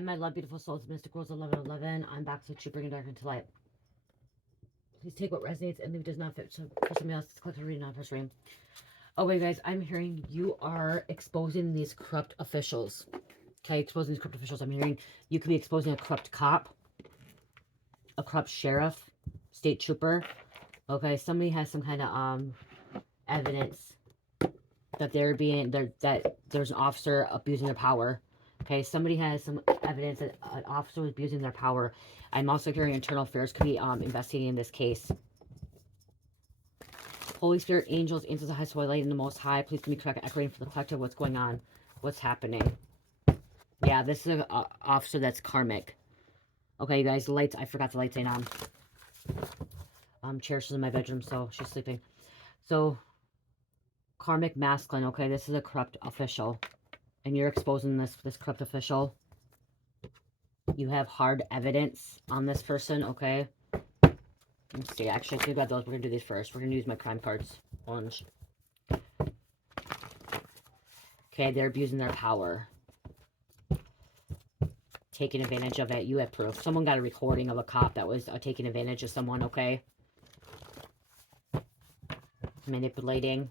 Hi, my love, beautiful souls, Mystic Rose 1111. I'm back to you, bringing dark into light. Please take what resonates and leave does not fit. So for somebody else, click the reading on first reading. Okay, guys, I'm hearing you are exposing these corrupt officials. Okay, exposing these corrupt officials. I'm hearing you could be exposing a corrupt cop, a corrupt sheriff, state trooper. Okay, somebody has some kind of evidence that that there's an officer abusing their power. Okay, somebody has some evidence that an officer was abusing their power. I'm also hearing internal affairs could be investigating this case. Holy Spirit, angels, angels of high soul, light in the Most High, please give me correct echoing for the collective. What's going on? What's happening? Yeah, this is an officer that's karmic. Okay, you guys, lights. I forgot the lights ain't on. Cherishes in my bedroom, so she's sleeping. So, karmic masculine. Okay, this is a corrupt official, and you're exposing this corrupt official. You have hard evidence on this person. Okay. Let's see. Actually, I think about those. We're gonna do these first. We're gonna use my crime cards. Orange. Okay, they're abusing their power. Taking advantage of it. You have proof. Someone got a recording of a cop that was taking advantage of someone, okay? Manipulating.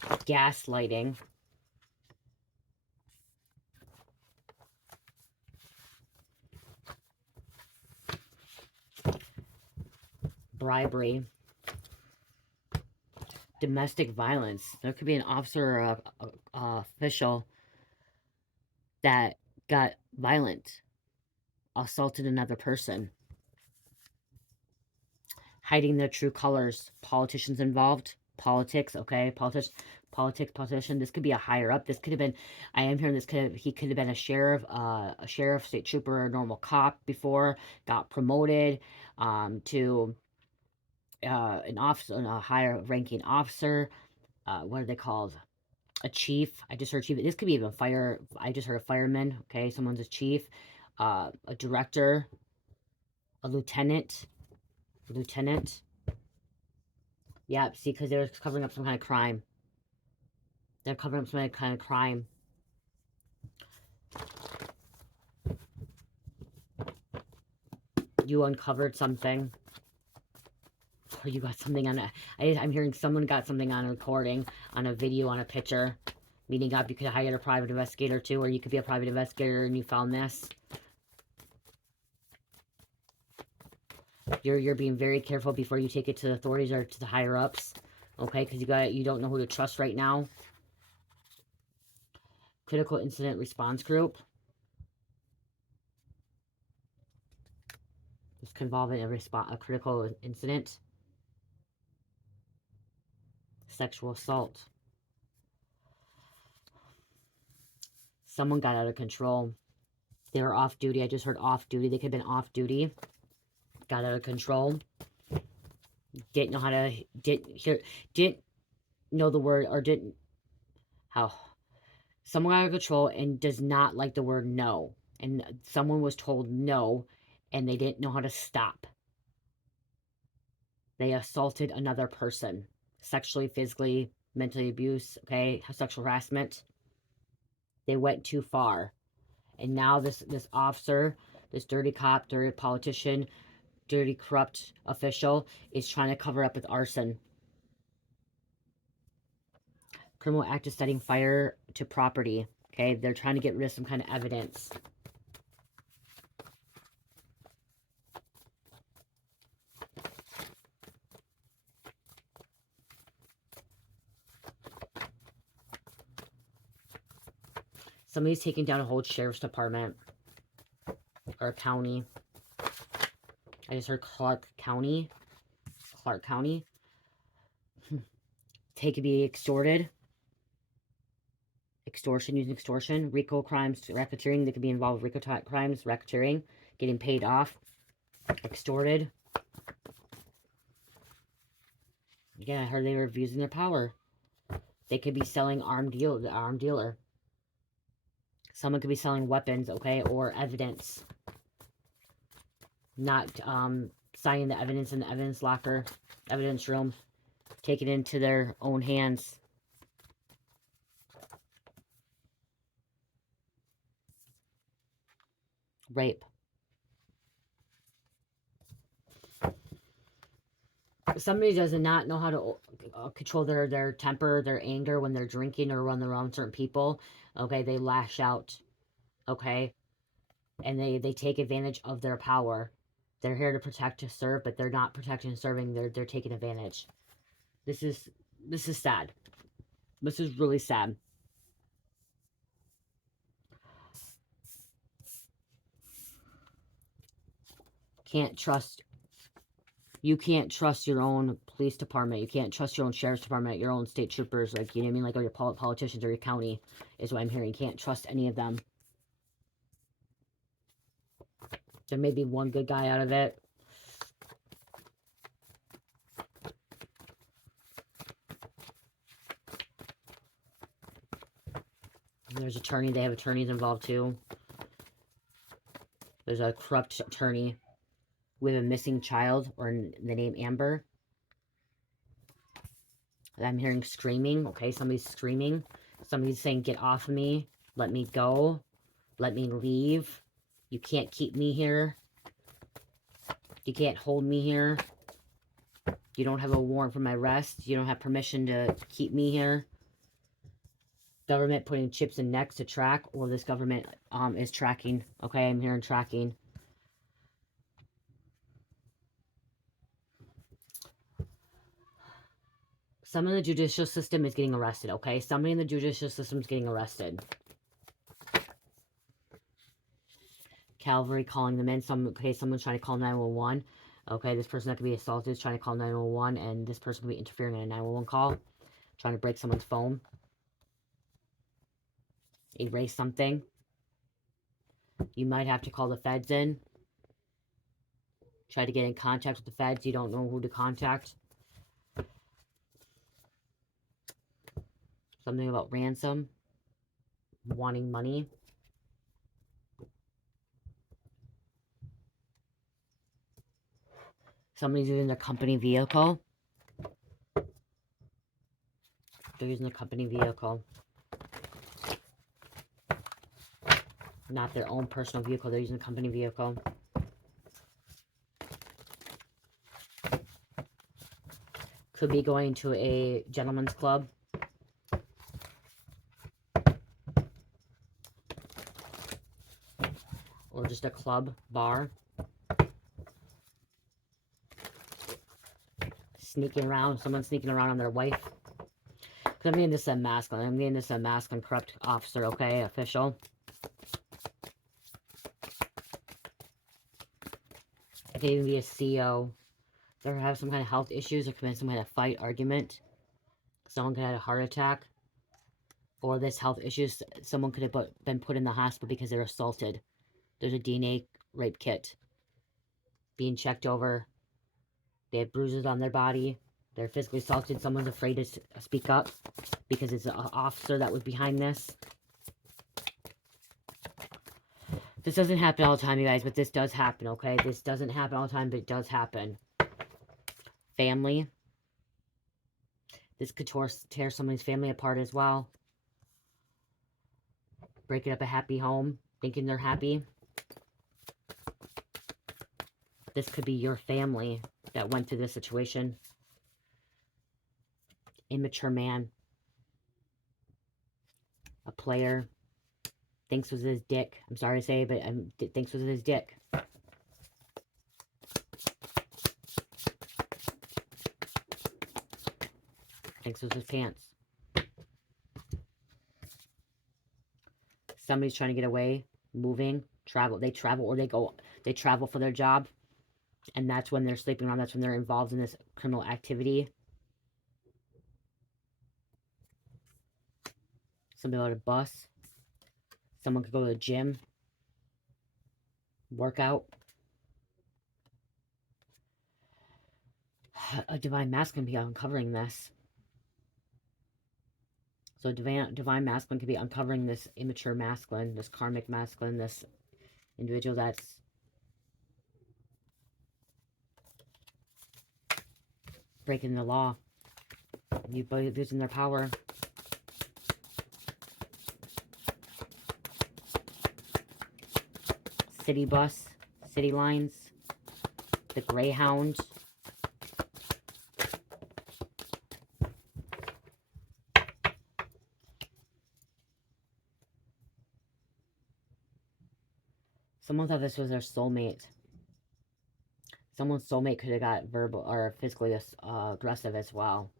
Gaslighting. Bribery. Domestic violence. There could be an officer or a official that got violent. Assaulted another person. Hiding their true colors. Politicians involved. Politics, okay? Politician. This could be a higher up. This could have been, I am hearing this he could have been a sheriff, state trooper, a normal cop before, got promoted to an officer, a higher ranking officer. What are they called? A chief. I just heard chief. This could be even fire. I just heard a fireman. Okay, someone's a chief, a director, a lieutenant. Yeah, see, because they're covering up some kind of crime. They're covering up some kind of crime. You uncovered something. Or you got something on I'm hearing someone got something on a recording, on a video, on a picture. Meaning up, you could hire a private investigator too, or you could be a private investigator and you found this. You're being very careful before you take it to the authorities or to the higher ups. Okay, because you don't know who to trust right now. Critical incident response group. This could involve a critical incident. Sexual assault. Someone got out of control. They were off duty. I just heard off duty. They could have been off duty. Got out of control. Didn't know how to, didn't know the word, or didn't, how, someone got out of control and does not like the word no. And someone was told no, and they didn't know how to stop. They assaulted another person. Sexually, physically, mentally abuse, okay? Sexual harassment. They went too far. And now this officer, this dirty cop, dirty politician, dirty corrupt official is trying to cover up with arson. Criminal act of setting fire to property. Okay, they're trying to get rid of some kind of evidence. Somebody's taking down a whole sheriff's department or a county. I just heard Clark County. Take to be extorted. Extortion, using extortion. RICO crimes, racketeering. They could be involved with RICO crimes, racketeering, getting paid off. Extorted. Again, I heard they were abusing their power. They could be selling armed dealer. Someone could be selling weapons, okay, or evidence. Not signing the evidence in the evidence locker, evidence room. Take it into their own hands. rape. Somebody does not know how to control their temper, their anger when they're drinking or when they're around certain people. Okay, they lash out. Okay, and they take advantage of their power. They're here to protect, to serve, but they're not protecting and serving. They're taking advantage. This is sad. This is really sad. Can't trust. You can't trust your own police department. You can't trust your own sheriff's department, your own state troopers, like, you know what I mean? Like, or your politicians or your county is what I'm hearing. You can't trust any of them. There may be one good guy out of it. There's attorney. They have attorneys involved too. There's a corrupt attorney with a missing child, or the name Amber. I'm hearing screaming. Okay, somebody's screaming. Somebody's saying, get off of me. Let me go. Let me leave. You can't keep me here. You can't hold me here. You don't have a warrant for my arrest. You don't have permission to keep me here. Government putting chips in necks to track, or this government is tracking. Okay, I'm hearing tracking. Someone in the judicial system is getting arrested, okay? Somebody in the judicial system is getting arrested. Calvary calling them in. Someone's trying to call 911. Okay, this person that could be assaulted is trying to call 911, and this person could be interfering in a 911 call, trying to break someone's phone, erase something. You might have to call the feds in. Try to get in contact with the feds. You don't know who to contact. Something about ransom. Wanting money. Somebody's using their company vehicle. They're using their company vehicle. Not their own personal vehicle. They're using a company vehicle. Could be going to a gentleman's club. Or just a club, bar. Sneaking around. Someone sneaking around on their wife. I'm getting this a masculine. I'm getting this a masculine corrupt officer, okay? Official. It could even be a CEO. They have some kind of health issues or commit some kind of fight, argument. Someone could have a heart attack. Or this health issues, someone could have been put in the hospital because they were assaulted. There's a DNA rape kit being checked over. They have bruises on their body. They're physically assaulted. Someone's afraid to speak up because it's an officer that was behind this. This doesn't happen all the time, you guys, but this does happen, okay? This doesn't happen all the time, but it does happen. Family. This could tear somebody's family apart as well. Breaking up a happy home, thinking they're happy. This could be your family that went through this situation. Immature man. A player. Thinks was his dick. I'm sorry to say, but thinks was his dick. Thinks was his pants. Somebody's trying to get away, moving, travel. They travel or they travel for their job. And that's when they're sleeping around. That's when they're involved in this criminal activity. Somebody on a bus. Someone could go to the gym. Workout. A divine masculine could be uncovering this. So divine masculine could be uncovering this immature masculine, this karmic masculine, this individual that's breaking the law, abusing their power. city bus, city lines, the Greyhound. Someone thought this was their soulmate. Someone's soulmate could have got verbal or physically aggressive as well.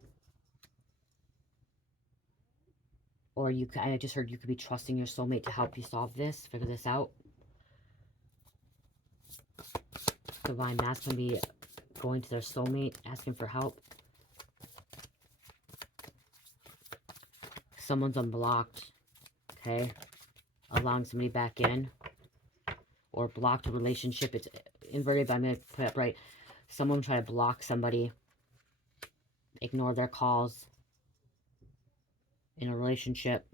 Or I just heard you could be trusting your soulmate to help you solve this, figure this out. Divine Masculine be going to their soulmate, asking for help. Someone's unblocked, okay? Allowing somebody back in. Or blocked a relationship. It's inverted, but I'm going to put it up right. Someone try to block somebody. Ignore their calls. In a relationship.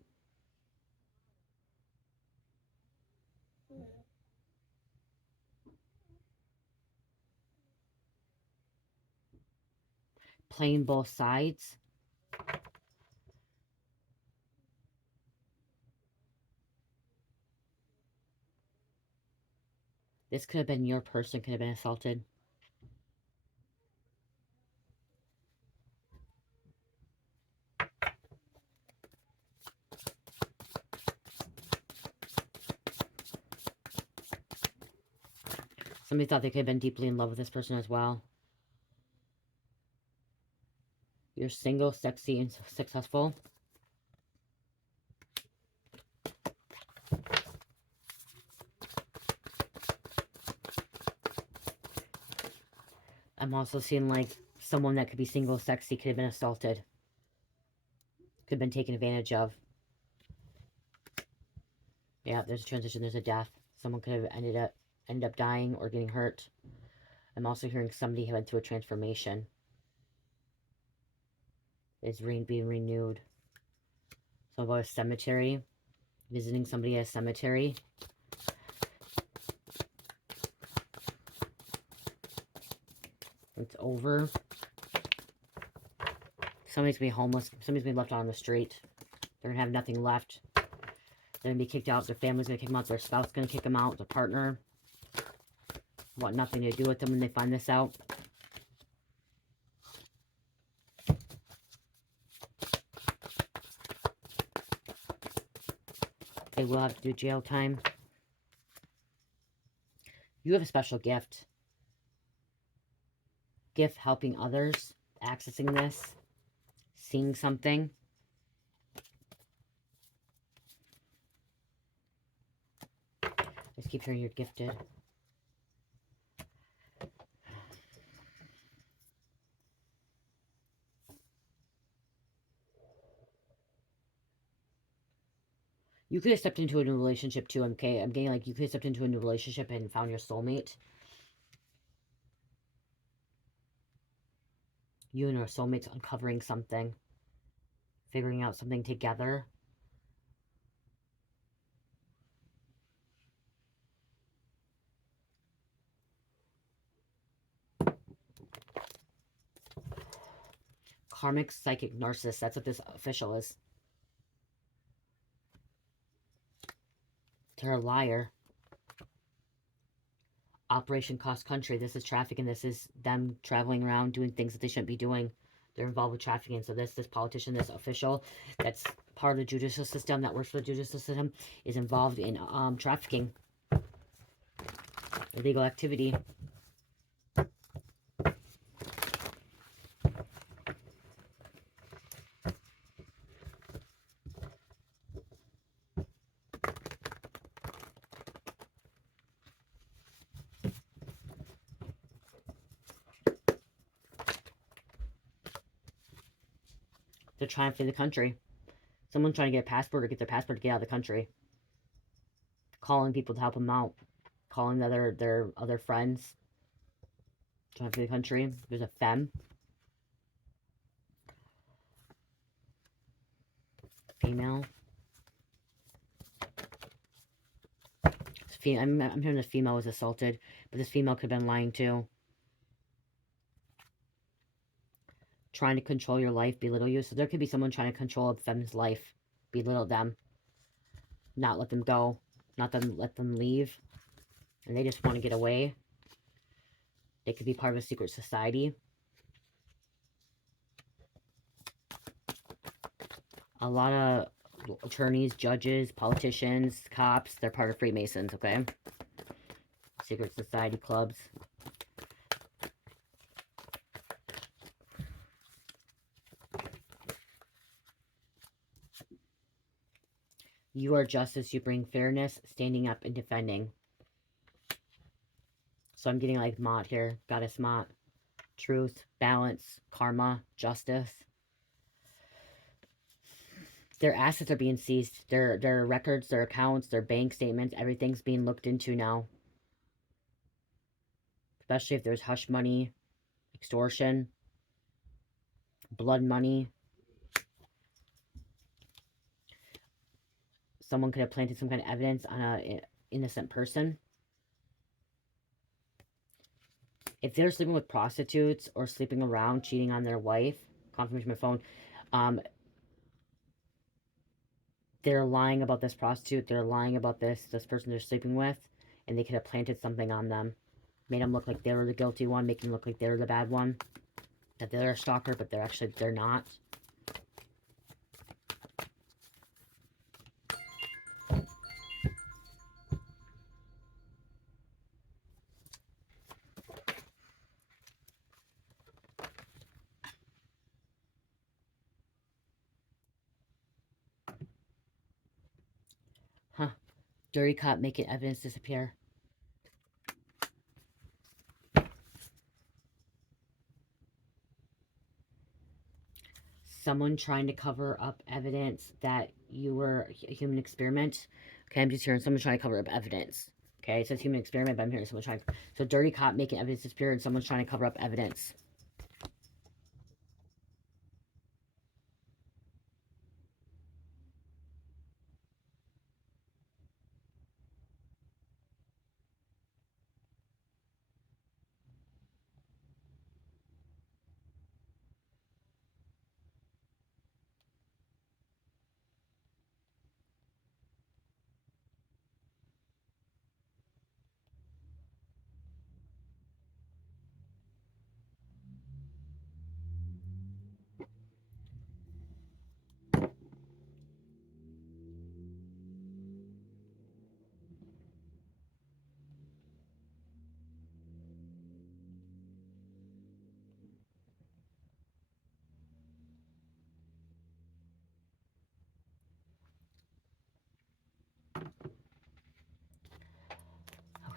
Playing both sides. This could have been your person, could have been assaulted. Somebody thought they could have been deeply in love with this person as well. You're single, sexy, and successful. I'm also seeing like someone that could be single, sexy, could have been assaulted. Could have been taken advantage of. Yeah, there's a transition, there's a death. Someone could have ended up dying or getting hurt. I'm also hearing somebody who went through a transformation. Is being renewed. So about a cemetery. Visiting somebody at a cemetery. It's over. Somebody's gonna be homeless. Somebody's gonna be left out on the street. They're gonna have nothing left. They're gonna be kicked out. Their family's gonna kick them out. Their spouse is gonna kick them out. Their partner want nothing to do with them when they find this out. They will have to do jail time. You have a special gift. Gift helping others, accessing this, seeing something. Just keep hearing you're gifted. You could have stepped into a new relationship too, okay? I'm getting like you could have stepped into a new relationship and found your soulmate. You and your soulmate's uncovering something. Figuring out something together. Karmic psychic narcissist. That's what this official is. They're a liar. Operation Cross Country. This is trafficking. This is them traveling around doing things that they shouldn't be doing. They're involved with trafficking. So this politician, this official that's part of the judicial system, that works for the judicial system, is involved in trafficking. Illegal activity. They're trying to flee the country. Someone's trying to get a passport or get their passport to get out of the country. Calling people to help them out. Calling their other friends. Trying to flee the country. There's a femme. Female. I'm hearing this female was assaulted, but this female could have been lying too. Trying to control your life, belittle you. So there could be someone trying to control a femme's life, belittle them, not let them go, not let them leave, and they just want to get away. They could be part of a secret society. A lot of attorneys, judges, politicians, cops, they're part of Freemasons, okay? Secret society clubs. You are justice. You bring fairness, standing up and defending. So I'm getting like Mott here. Goddess Mott. Truth, balance, karma, justice. Their assets are being seized. Their records, their accounts, their bank statements, everything's being looked into now. Especially if there's hush money, extortion, blood money. Someone could have planted some kind of evidence on an innocent person. If they're sleeping with prostitutes or sleeping around, cheating on their wife, confirmation on my phone, they're lying about this prostitute, they're lying about this person they're sleeping with, and they could have planted something on them. Made them look like they were the guilty one, making them look like they were the bad one. That they're a stalker, but they're not. Huh. Dirty cop making evidence disappear. Someone trying to cover up evidence that you were a human experiment. Okay, I'm just hearing someone trying to cover up evidence. Okay, it says human experiment, but I'm hearing someone trying. So dirty cop making evidence disappear, and someone's trying to cover up evidence.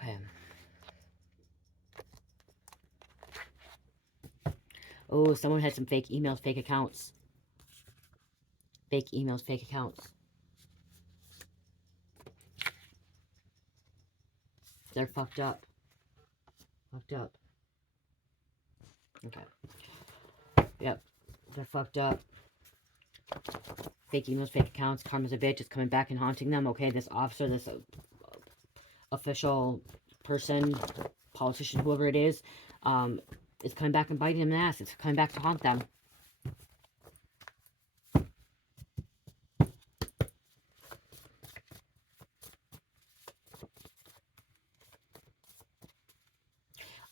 Okay. Oh, someone had some fake emails, fake accounts. Fake emails, fake accounts. They're fucked up. Fucked up. Okay. Yep. They're fucked up. Fake emails, fake accounts. Karma's a bitch. It's coming back and haunting them. Okay, this officer, this official person, politician, whoever it is coming back and biting them in the ass. It's coming back to haunt them.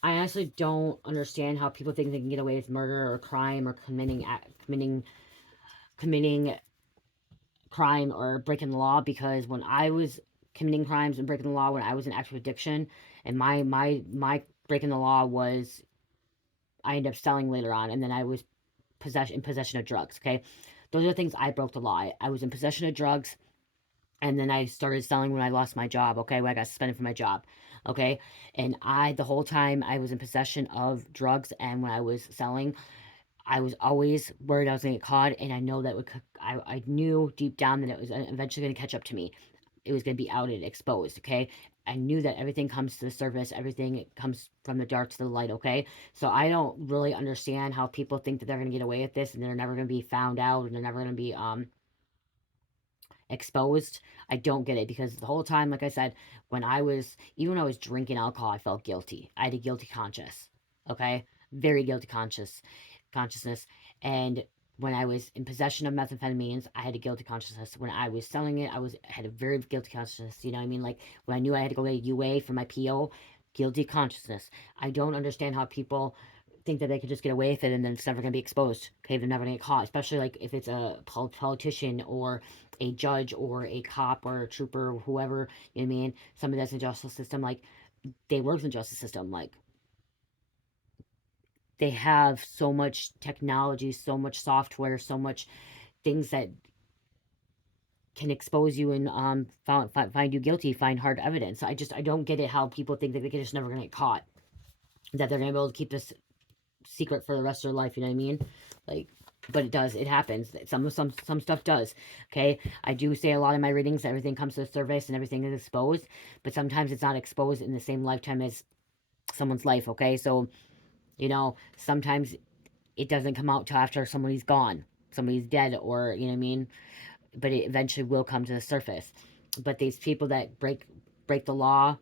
I honestly don't understand how people think they can get away with murder or crime or committing crime or breaking the law, because when I was committing crimes and breaking the law, when I was in active addiction, and my breaking the law was I ended up selling later on, and then I was in possession of drugs. Okay, those are the things I broke the law. I was in possession of drugs, and then I started selling when I lost my job. Okay, when I got suspended from my job. Okay, and the whole time I was in possession of drugs, and when I was selling, I was always worried I was going to get caught, and I know that I knew deep down that it was eventually going to catch up to me. It was going to be outed, exposed, okay? I knew that everything comes to the surface, everything comes from the dark to the light, okay? So I don't really understand how people think that they're going to get away with this, and they're never going to be found out, and they're never going to be exposed. I don't get it, because the whole time, like I said, even when I was drinking alcohol, I felt guilty. I had a guilty conscience, okay? Very guilty consciousness. And When I was in possession of methamphetamines, I had a guilty consciousness. When I was selling it, had a very guilty consciousness. You know what I mean? Like when I knew I had to go get a UA for my PO, guilty consciousness. I don't understand how people think that they could just get away with it and then it's never going to be exposed. Okay, they're never going to get caught, especially like if it's a politician or a judge or a cop or a trooper or whoever. You know what I mean? Somebody that's in the justice system, like they work in the justice system, like they have so much technology, so much software, so much things that can expose you and find you guilty, find hard evidence. I don't get it how people think that they're just never gonna get caught, that they're gonna be able to keep this secret for the rest of their life. You know what I mean? Like, but it does. It happens. Some stuff does. Okay, I do say a lot in my readings that everything comes to the surface and everything is exposed, but sometimes it's not exposed in the same lifetime as someone's life. Okay, so you know sometimes it doesn't come out till after somebody's gone, somebody's dead, or you know what I mean. But it eventually will come to the surface. But these people that break the law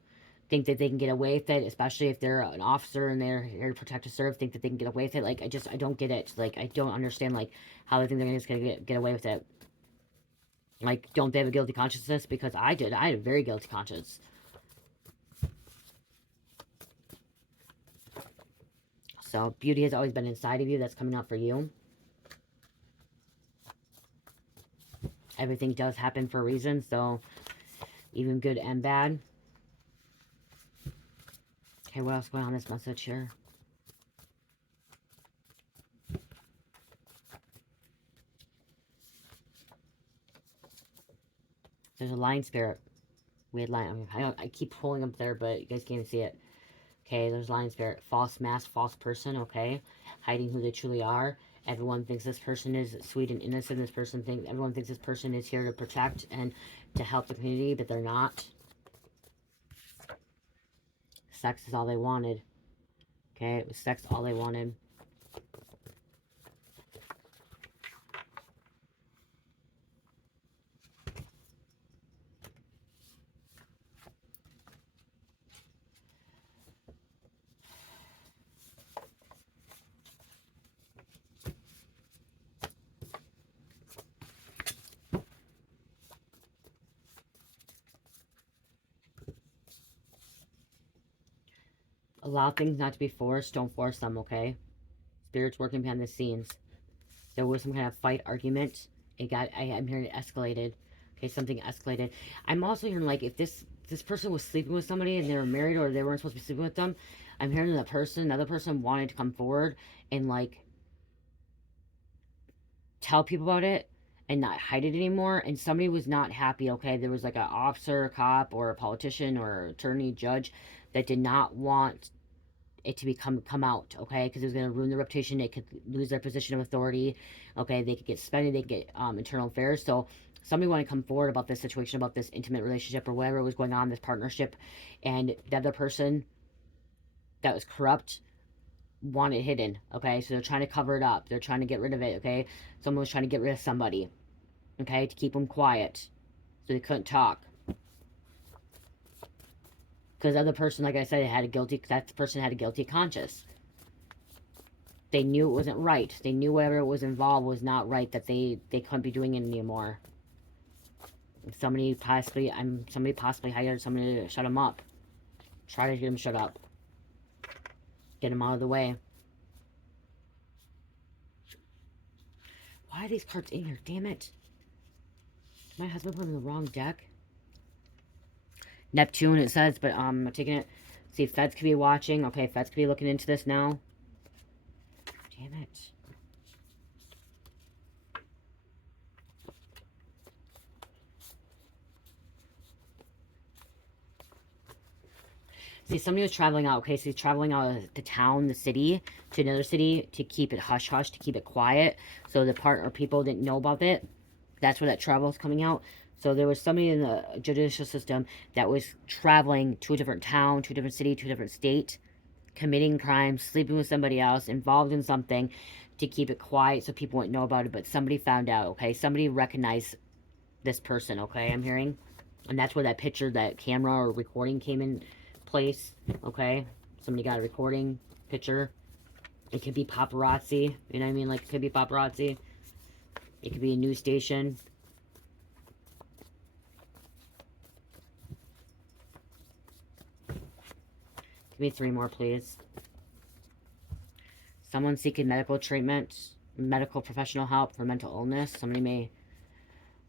think that they can get away with it, especially if they're an officer and they're here to protect or serve, think that they can get away with it. Like I don't get it. Like I don't understand like how they think they're just gonna get away with it. Like, don't they have a guilty consciousness? Because I did. I had a very guilty conscience. So beauty has always been inside of you. That's coming out for you. Everything does happen for a reason, so even good and bad. Okay, what else is going on in this message here? There's a lion spirit. Weird lion. I keep pulling up there, but you guys can't even see it. Okay, there's lion spirit. False mask, false person, okay? Hiding who they truly are. Everyone thinks this person is sweet and innocent. Everyone thinks this person is here to protect and to help the community, but they're not. Sex is all they wanted. Okay, it was sex all they wanted. Allow things not to be forced. Don't force them, okay? Spirits working behind the scenes. There was some kind of fight, argument. I'm hearing it escalated. Okay, something escalated. I'm also hearing, like, if this person was sleeping with somebody and they were married or they weren't supposed to be sleeping with them, I'm hearing another person wanted to come forward and, like, tell people about it and not hide it anymore. And somebody was not happy, okay? There was, like, an officer, a cop, or a politician, or attorney, judge that did not want it to come out, okay? Because it was going to ruin their reputation. They could lose their position of authority, okay? They could get suspended. They could get internal affairs. So somebody wanted to come forward about this situation, about this intimate relationship or whatever was going on, this partnership, and the other person that was corrupt wanted it hidden, okay? So they're trying to cover it up. They're trying to get rid of it, okay? Someone was trying to get rid of somebody, okay, to keep them quiet so they couldn't talk. Because the other person, like I said, that person had a guilty conscience. They knew it wasn't right. They knew whatever was involved was not right, that they couldn't be doing it anymore. Somebody possibly hired somebody to shut them up. Try to get them shut up. Get them out of the way. Why are these cards in here? Damn it. My husband put them in the wrong deck. Neptune, it says, but I'm taking it. See, feds could be watching. Okay, feds could be looking into this now. Damn it. See, somebody was traveling out, okay? So he's traveling out of the town, the city, to another city to keep it hush-hush, to keep it quiet. So the partner people didn't know about it. That's where that travel is coming out. So there was somebody in the judicial system that was traveling to a different town, to a different city, to a different state, committing crimes, sleeping with somebody else, involved in something to keep it quiet so people wouldn't know about it. But somebody found out, okay? Somebody recognized this person, okay? I'm hearing. And that's where that picture, that camera or recording came in place, okay? Somebody got a recording picture. It could be paparazzi, you know what I mean? Like, it could be paparazzi. It could be a news station. Give me 3 more, please. Someone seeking medical treatment, medical professional help for mental illness. Somebody may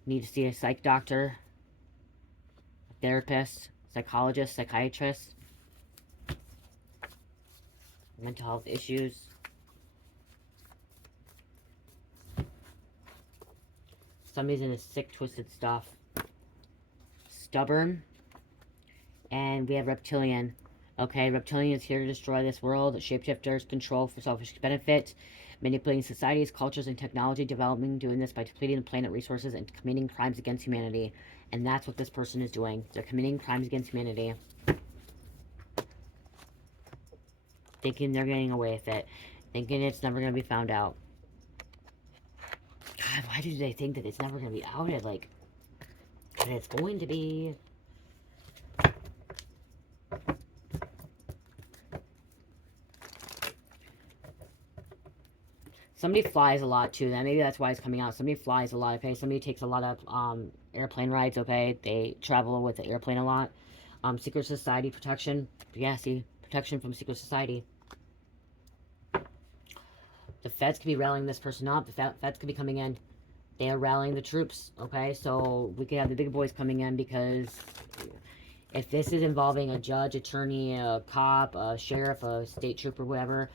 need to see a psych doctor, a therapist, psychologist, psychiatrist. Mental health issues. Somebody's into sick, twisted stuff. Stubborn. And we have reptilian. Okay, reptilian is here to destroy this world. Shapeshifters control for selfish benefit. Manipulating societies, cultures, and technology development. Doing this by depleting the planet resources and committing crimes against humanity. And that's what this person is doing. They're committing crimes against humanity. Thinking they're getting away with it. Thinking it's never going to be found out. God, why do they think that it's never going to be outed? Like, but it's going to be. Somebody flies a lot, too. Maybe that's why it's coming out. Somebody flies a lot, okay? Somebody takes a lot of airplane rides, okay? They travel with the airplane a lot. Secret society protection. Yeah, see? Protection from secret society. The feds could be rallying this person up. The feds could be coming in. They are rallying the troops, okay? So we could have the big boys coming in because if this is involving a judge, attorney, a cop, a sheriff, a state trooper, whatever,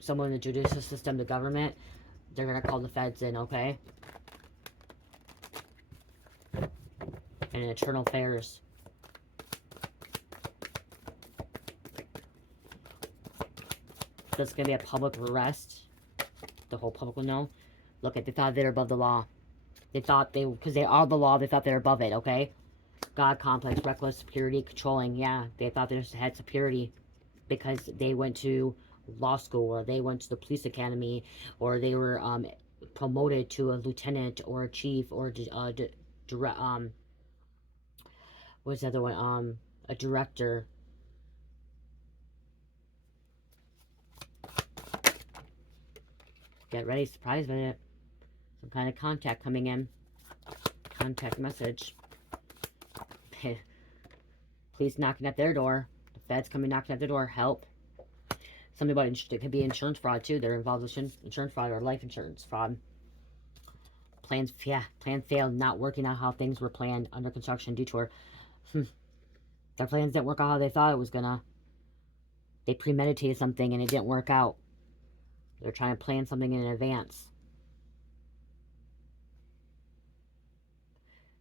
someone in the judicial system, the government, they're going to call the feds in, okay? And internal affairs. So it's going to be a public arrest. The whole public will know. Look, they thought they were above the law. They thought they, because they are the law, they thought they were above it, okay? God complex, reckless, superiority, controlling. Yeah, they thought they had superiority because they went to law school, or they went to the police academy, or they were promoted to a lieutenant or a chief, or what's the other one? A director. Get ready, surprise visit. Some kind of contact coming in. Contact message. Police knocking at their door. The feds coming knocking at their door. Help. Something about it could be insurance fraud too. They're involved with insurance fraud or life insurance fraud. Plans failed, not working out how things were planned, under construction, detour. Their plans didn't work out how they thought it was gonna. They premeditated something and it didn't work out. They're trying to plan something in advance.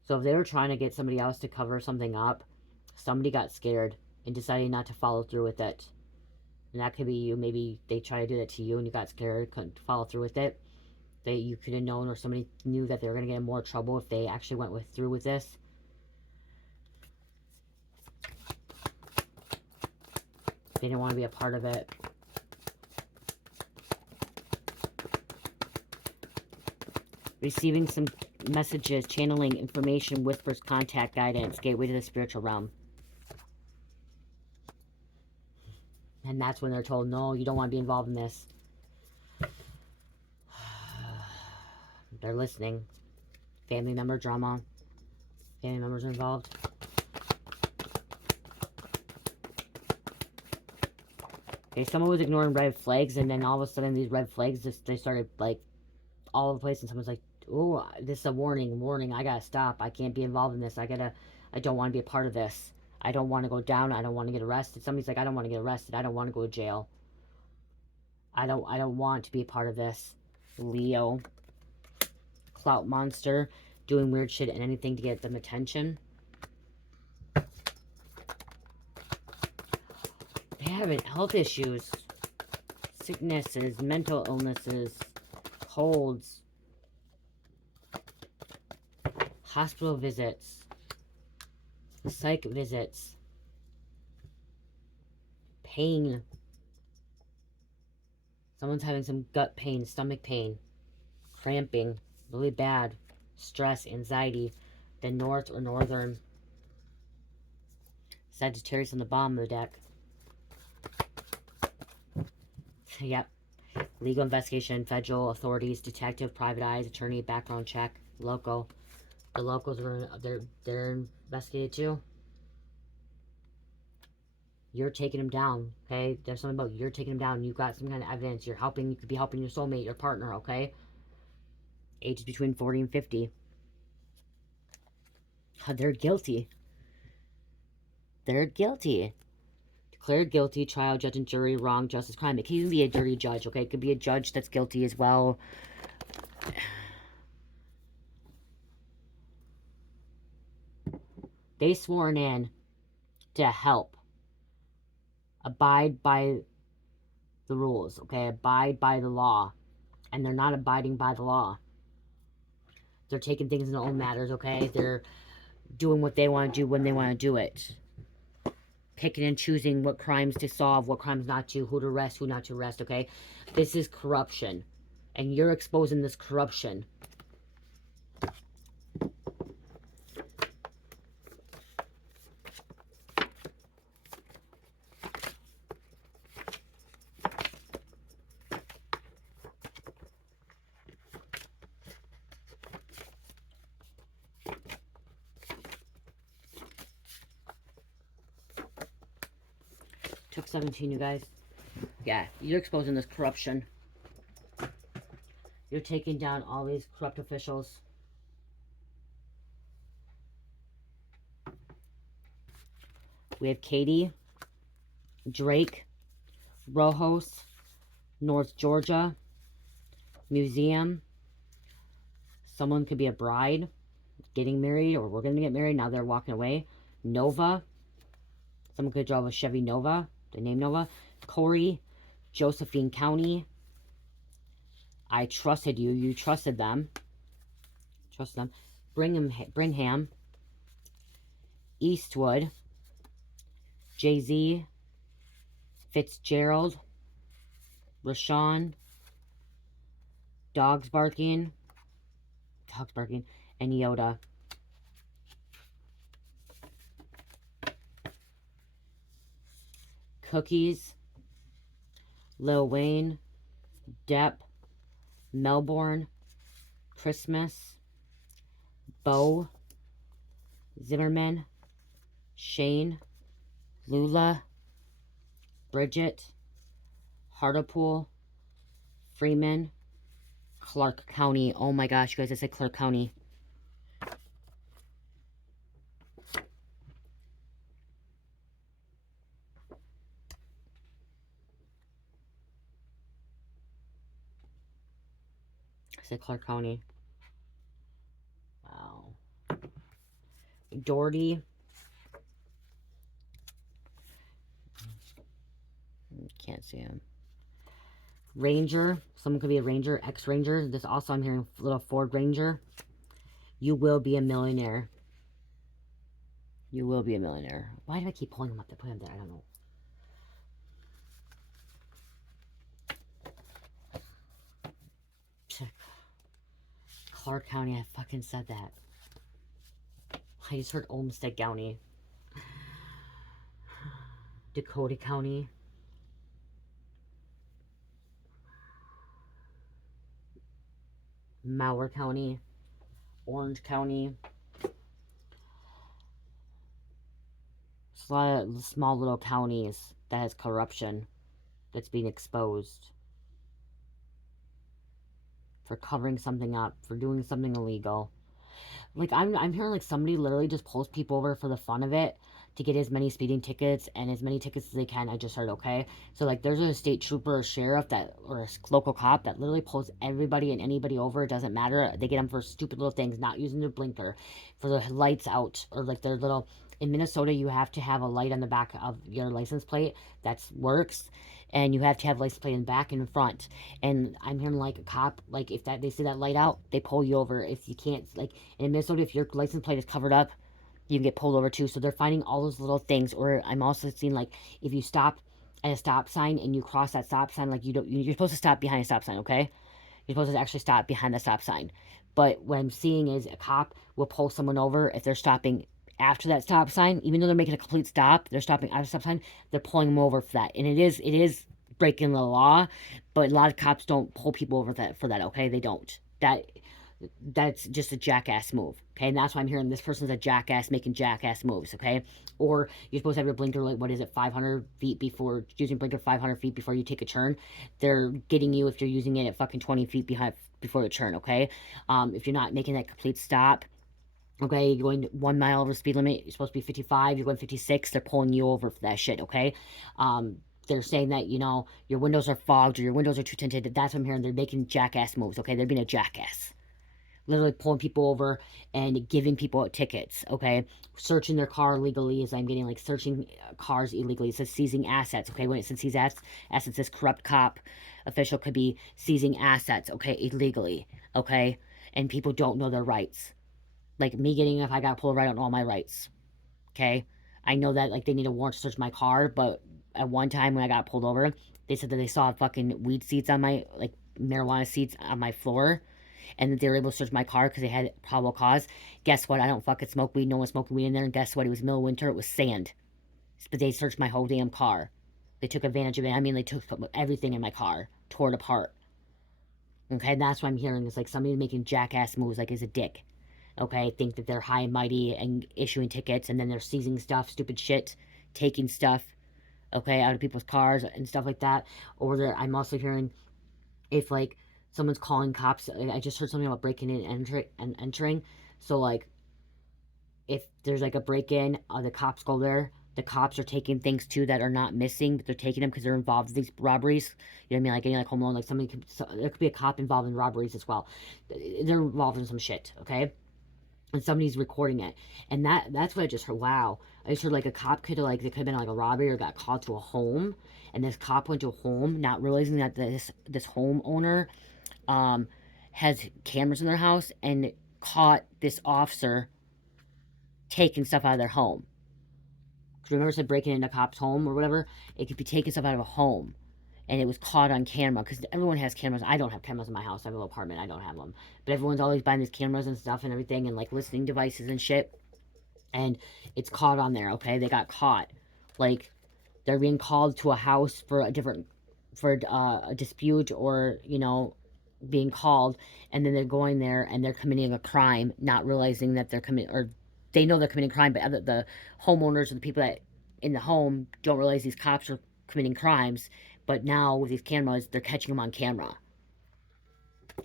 So if they were trying to get somebody else to cover something up, somebody got scared and decided not to follow through with it. And that could be you. Maybe they tried to do that to you and you got scared, couldn't follow through with it. That you could have known, or somebody knew that they were going to get in more trouble if they actually went through with this. They didn't want to be a part of it. Receiving some messages, channeling information, whispers, contact, guidance, gateway to the spiritual realm. And that's when they're told, no, you don't want to be involved in this. They're listening. Family member drama. Family members are involved. Okay, someone was ignoring red flags, and then all of a sudden these red flags, they started, like, all over the place, and someone's like, oh, this is a warning, I gotta stop. I can't be involved in this. I don't want to be a part of this. I don't want to go down. I don't want to get arrested. Somebody's like, I don't want to get arrested. I don't want to go to jail. I don't want to be a part of this. Leo. Clout monster. Doing weird shit and anything to get them attention. They're having health issues. Sicknesses, mental illnesses, colds, hospital visits, psych visits, pain. Someone's having some gut pain, stomach pain, cramping, really bad, stress, anxiety, the north or northern. Sagittarius on the bottom of the deck. Yep. Legal investigation, federal authorities, detective, private eyes, attorney, background check, local. The locals are they're investigated too. You're taking them down, okay? There's something about you're taking them down. You've got some kind of evidence. You're helping. You could be helping your soulmate, your partner, okay? Ages between 40 and 50. They're guilty. They're guilty. Declared guilty, trial, judge, and jury, wrong, justice, crime. It can even be a jury judge, okay? It could be a judge that's guilty as well. They sworn in to help. Abide by the rules, okay? Abide by the law. And they're not abiding by the law. They're taking things in their own matters, okay? They're doing what they want to do when they want to do it. Picking and choosing what crimes to solve, what crimes not to, who to arrest, who not to arrest, okay? This is corruption. And you're exposing this corruption. Took 17, you guys. Yeah, you're exposing this corruption. You're taking down all these corrupt officials. We have Katie, Drake, Rojos, North Georgia, Museum. Someone could be a bride, getting married, or we're going to get married. Now they're walking away. Nova. Someone could drive a Chevy Nova. The name Nova. Corey, Josephine County. I trusted you. You trusted them. Trust them. Brigham. Eastwood. Jay-Z. Fitzgerald. Rashawn. Dogs barking. And Yoda. Cookies. Lil Wayne. Depp. Melbourne. Christmas. Bo. Zimmerman. Shane. Lula. Bridget. Hartlepool. Freeman. Clark County. Oh my gosh, you guys, I said Clark County. I said Clark County. Wow. Doherty. Can't see him. Ranger. Someone could be a Ranger, ex-Ranger. This also, I'm hearing little Ford Ranger. You will be a millionaire. You will be a millionaire. Why do I keep pulling them up to put them there? I don't know. Clark County, I fucking said that. I just heard Olmsted County. Dakota County. Mower County. Orange County. It's a lot of small little counties that has corruption that's being exposed. For covering something up, for doing something illegal. Like, I'm hearing like somebody literally just pulls people over for the fun of it to get as many speeding tickets and as many tickets as they can. I just heard, okay? So, like, there's a state trooper or sheriff that, or a local cop that literally pulls everybody and anybody over. It doesn't matter. They get them for stupid little things, not using their blinker, for the lights out, or like their little... In Minnesota, you have to have a light on the back of your license plate that works. And you have to have license plate in the back and in front. And I'm hearing like a cop, like if that they see that light out, they pull you over. If you can't, like in Minnesota, if your license plate is covered up, you can get pulled over too. So they're finding all those little things. Or I'm also seeing like if you stop at a stop sign and you cross that stop sign, like you're supposed to stop behind a stop sign, okay? You're supposed to actually stop behind the stop sign. But what I'm seeing is a cop will pull someone over if they're stopping after that stop sign. Even though they're making a complete stop, they're stopping after the stop sign, they're pulling them over for that. And it is breaking the law, but a lot of cops don't pull people over for that, okay? They don't. That's just a jackass move, okay? And that's why I'm hearing this person's a jackass making jackass moves, okay? Or you're supposed to have your blinker, like, what is it, 500 feet before, using blinker 500 feet before you take a turn. They're getting you if you're using it at fucking 20 feet before the turn, okay? If you're not making that complete stop, okay, you're going 1 mile over speed limit, you're supposed to be 55, you're going 56, they're pulling you over for that shit, okay? They're saying that, you know, your windows are fogged or your windows are too tinted. That's what I'm hearing. They're making jackass moves, okay? They're being a jackass. Literally pulling people over and giving people tickets, okay? Searching their car illegally, as I'm getting, like, searching cars illegally. It says seizing assets, okay? When it says seize assets, this corrupt cop official could be seizing assets, okay, illegally, okay? And people don't know their rights. Like, me getting, if I got pulled over, I don't know all my rights, okay? I know that, like, they need a warrant to search my car, but at one time when I got pulled over, they said that they saw fucking weed seeds on my, like, marijuana seeds on my floor, and that they were able to search my car because they had probable cause. Guess what? I don't fucking smoke weed. No one's smoking weed in there. And guess what? It was middle of winter. It was sand. But they searched my whole damn car. They took advantage of it. I mean, they took everything in my car. Tore it apart. Okay? And that's what I'm hearing. It's like somebody making jackass moves like is a dick. Okay? Think that they're high and mighty and issuing tickets. And then they're seizing stuff. Stupid shit. Taking stuff. Okay? Out of people's cars and stuff like that. Or I'm also hearing if, like, someone's calling cops. I just heard something about breaking in and entering. So, like, if there's, like, a break-in, the cops go there. The cops are taking things, too, that are not missing, but they're taking them because they're involved in these robberies. You know what I mean? Like, any, like, home alone. Like, there could be a cop involved in robberies as well. They're involved in some shit, okay? And somebody's recording it. And that's what I just heard. Wow. I just heard, like, a cop could have, like, it could have been, like, a robbery or got called to a home. And this cop went to a home, not realizing that this homeowner has cameras in their house and caught this officer taking stuff out of their home. Because remember I said breaking into a cop's home or whatever? It could be taking stuff out of a home. And it was caught on camera. Because everyone has cameras. I don't have cameras in my house. I have a little apartment. I don't have them. But everyone's always buying these cameras and stuff and everything. And, like, listening devices and shit. And it's caught on there, okay? They got caught. Like, they're being called to a house for a dispute or, you know, being called, and then they're going there and they're committing a crime, not realizing that they're committing, or they know they're committing crime, but the homeowners or the people that in the home don't realize these cops are committing crimes. But now with these cameras, they're catching them on camera.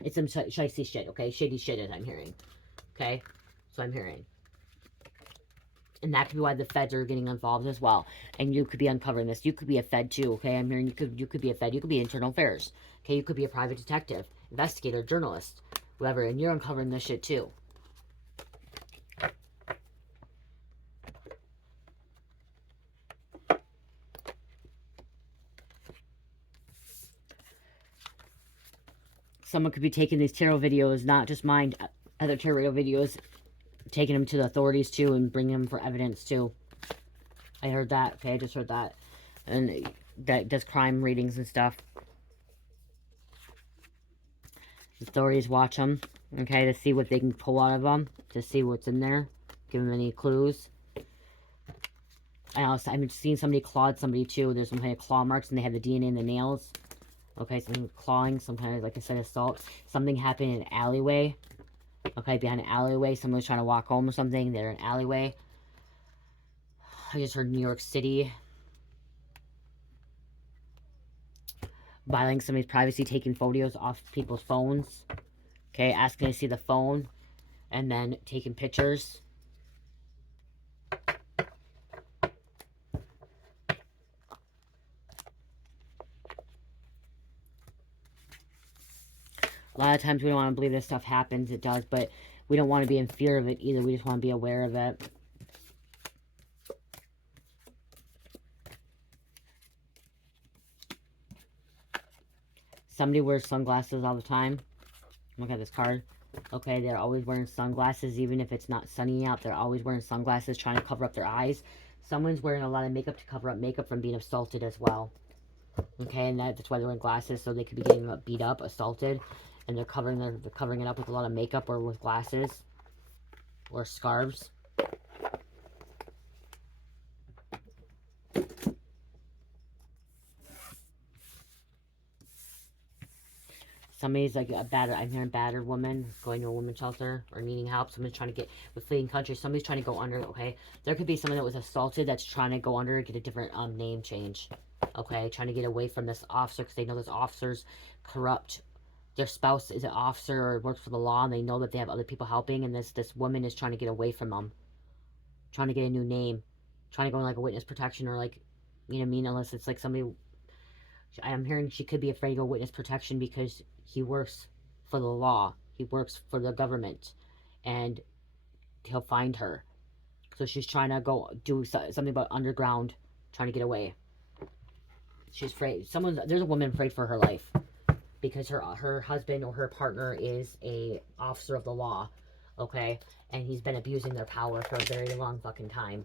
It's some shady shit, okay? Shady shit as I'm hearing, okay? So I'm hearing. And that could be why the feds are getting involved as well. And you could be uncovering this. You could be a fed too, okay? I'm hearing you could be a fed. You could be internal affairs. Okay, you could be a private detective, investigator, journalist, whatever. And you're uncovering this shit too. Someone could be taking these tarot videos, not just mine, other tarot videos, taking them to the authorities too and bringing them for evidence too. I heard that. Okay, I just heard that. And that does crime readings and stuff. The authorities watch them, okay, to see what they can pull out of them, to see what's in there, give them any clues. I've seen somebody clawed somebody too. There's some kind of claw marks and they have the DNA in the nails. Okay, something clawing, some kind of, like I said, assault. Something happened in an alleyway. Okay, behind an alleyway. Someone was trying to walk home or something. They're in an alleyway. I just heard New York City. Violating somebody's privacy, taking photos off people's phones. Okay, asking to see the phone. And then taking pictures. A lot of times we don't want to believe this stuff happens. It does, but we don't want to be in fear of it either. We just want to be aware of it. Somebody wears sunglasses all the time. Look at this card. Okay, they're always wearing sunglasses, even if it's not sunny out. They're always wearing sunglasses, trying to cover up their eyes. Someone's wearing a lot of makeup to cover up makeup from being assaulted as well. Okay, and that's why they're wearing glasses, so they could be getting beat up, assaulted, and they're covering it up with a lot of makeup or with glasses or scarves. Somebody's like a battered, I'm hearing battered woman going to a women's shelter or needing help. Someone's trying to get with fleeing country. Somebody's trying to go under. Okay, there could be someone that was assaulted that's trying to go under, get a different name change. Okay, trying to get away from this officer because they know this officer's corrupt. Their spouse is an officer or works for the law, and they know that they have other people helping. And this woman is trying to get away from them, trying to get a new name, trying to go in like a witness protection or like, you know what I mean? Unless it's like somebody. I'm hearing she could be afraid to go witness protection because he works for the law. He works for the government. And he'll find her. So she's trying to go do something about underground, trying to get away. She's afraid. There's a woman afraid for her life. Because her husband or her partner is a officer of the law. Okay? And he's been abusing their power for a very long fucking time.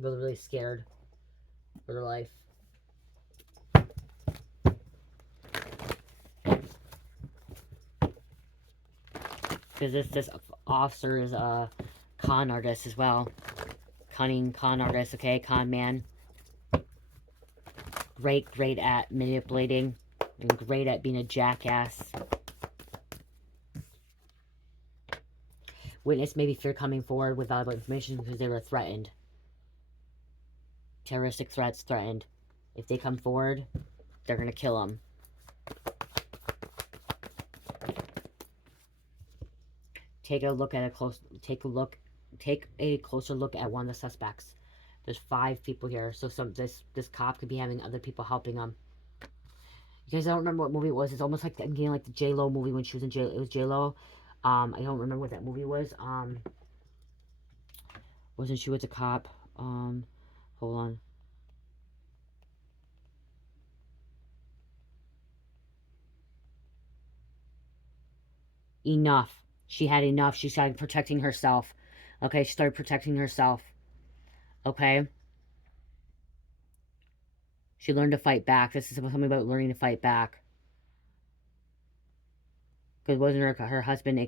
Really, really scared for their life. Because this officer is a con artist as well. Cunning con artist, okay? Con man. Great at manipulating. And great at being a jackass. Witness maybe fear coming forward with valuable information because they were threatened. Terroristic threats threatened. If they come forward, they're going to kill them. Take a closer look at one of the suspects. There's 5 people here, so this cop could be having other people helping him. You guys, I don't remember what movie it was. It's almost like I'm getting like the J-Lo movie when she was in jail. It was J-Lo. I don't remember what that movie was. Wasn't she with the cop? Hold on. Enough. She had enough. She started protecting herself. Okay, she started protecting herself. Okay? She learned to fight back. This is something about learning to fight back. Because wasn't her husband,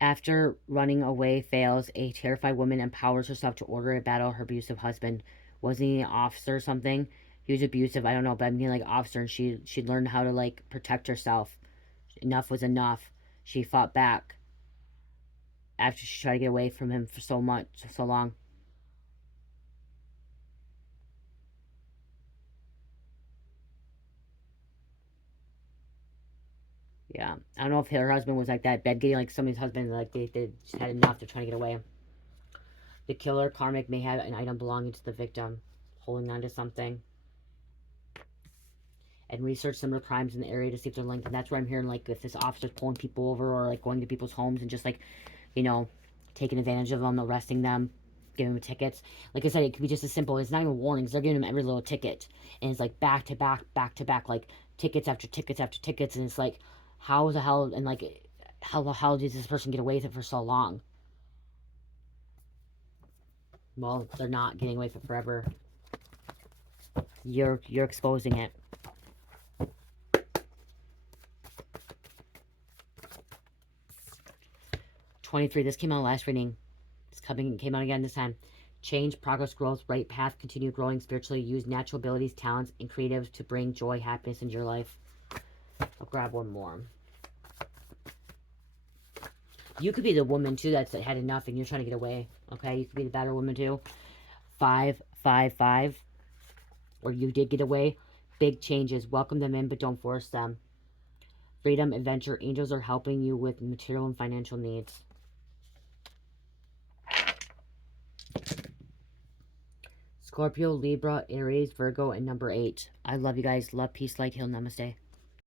after running away fails, a terrified woman empowers herself to order a battle her abusive husband. Wasn't he an officer or something? He was abusive, I don't know, but I mean like officer, and she learned how to like protect herself. Enough was enough. She fought back. After she tried to get away from him for so long. Yeah. I don't know if her husband was like that bed getting like somebody's husband, like they just had enough. They're trying to get away. The killer, karmic, may have an item belonging to the victim, holding on to something. And research similar crimes in the area to see if they're linked. And that's where I'm hearing, like, if this officer's pulling people over or, like, going to people's homes and just, like, you know, taking advantage of them, arresting them, giving them tickets. Like I said, it could be just as simple. It's not even warnings. They're giving them every little ticket. And it's, like, back to back, like, tickets after tickets after tickets. And it's, like, how the hell, and, like, how the hell did this person get away with it for so long? Well, they're not getting away with it forever. You're exposing it. 23. This came out last reading. This came out again this time. Change, progress, growth, right path, continue growing spiritually. Use natural abilities, talents, and creatives to bring joy, happiness into your life. I'll grab one more. You could be the woman, too, that's had enough and you're trying to get away. Okay? You could be the better woman, too. 5, 5, 5. Or you did get away. Big changes. Welcome them in, but don't force them. Freedom, adventure. Angels are helping you with material and financial needs. Scorpio, Libra, Aries, Virgo, and number 8. I love you guys. Love, peace, light, heal, namaste.